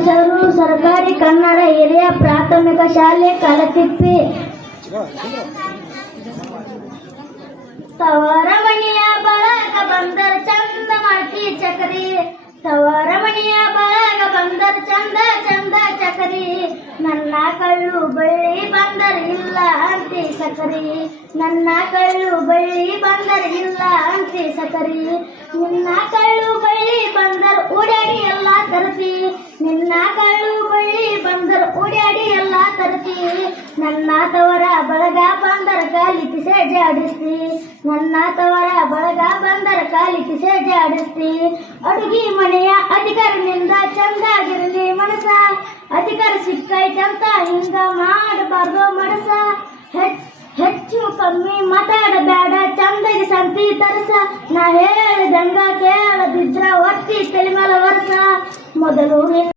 ಹೆಸರು ಸರ್ಕಾರಿ ಕನ್ನಡ ಹಿರಿಯ ಪ್ರಾಥಮಿಕ ಶಾಲೆ ಕಲತಿಪ್ಪಿ ತವರಮಣಿಯ ಬಳಗ ಬಂದರ ಚಂದ ಮಾಡ್ತಿ ಚಕರಿ. ತವರಮಣಿಯ ಬಳಗ ಬಂದರ ಚಂದ ಚಂದ ಚಕರಿ. ನನ್ನ ಕಳ್ಳು ಬಳ್ಳಿ ಬಂದರ ಇಲ್ಲ ಅಂತಿ ಸಕರಿ. ನನ್ನ ಕಳ್ಳು ಬಳ್ಳಿ ಬಂದರ ಇಲ್ಲ ಅಂತಿ ಸಕರಿ. ನಿನ್ನ ಕಳ್ಳು ಬಳ್ಳಿ ಬಂದರ ಓಡಾಡಿ ಎಲ್ಲ ತರಸಿ ಬಳ್ಳಿ ಬಂದರ. ಓಡಾಡಿ ಎಲ್ಲ ತರ್ತಿ ನನ್ನ ತವರ ಬಳಗ ಬಂದರ ಕಾಲಿ ಕಿಸೆ ಜಾಡಿಸ್ತಿ ನನ್ನ ತವರ ಬಳಗ ಬಂದರ ಕಾಲಿ ಕಿಸೆ ಜಾಡಿಸ್ತಿ ಅಡುಗೆ ಮನೆಯ ಅಧಿಕಾರನಿಂದ ಚಂದಾಗಿರಲಿ ಮನಸ. ಅಧಿಕಾರ ಸಿಕ್ಕೈತಂತ ಹಿಂಗ ಮಾಡಬಾರ್ದು ಮನಸ. ಹೆಚ್- ಹೆಚ್ಚು ಕಮ್ಮಿ ಮಾತಾಡಬೇಡ. ಚಂದಗೆ ಸಂತಿ ತರಸ. ನಾ ಹೇಳಿದಂಗ ಕೇಳದಿದ್ರ ಒತ್ತಿ ತಲೆ ಮೇಲೆ ವರ್ಷ ಮೊದಲು